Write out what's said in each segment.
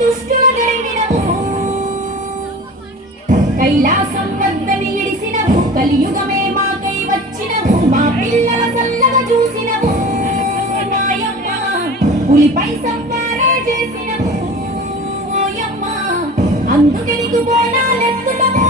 దుష్టుల గడివినవు కైలాసం వద్దని ఇడిసినవు కలియుగమే మాకై వచ్చినవు మా పిల్లల చల్లగా చూసినవు నాయమ్మ పులిపై సంవారే చేసినవు ఓయమ్మ అందుకే నీకు బోనాలెత్తుతాము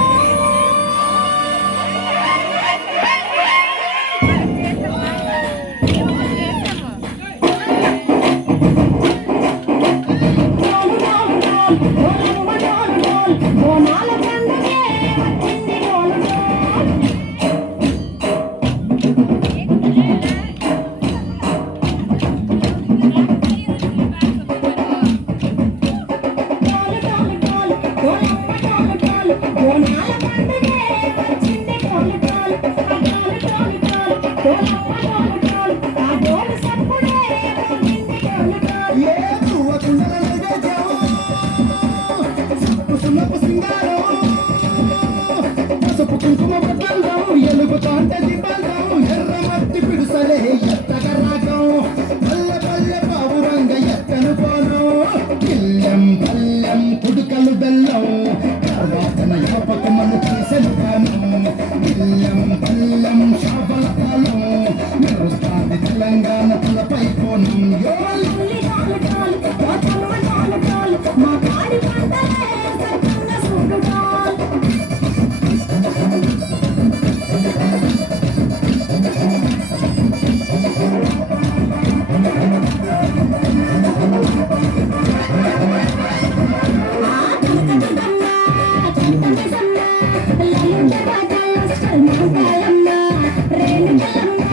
కుడుకలు బెల్లం తర్వాతన యాపకమను చేసెను కానం బెల్లం బెల్లం శాపల కాలం మెరుస్తాది తెలంగాణ తలపై కోణం మా కాడి పంటలే సత్యంగా సుడుడాల్ రేణుకలమ్మ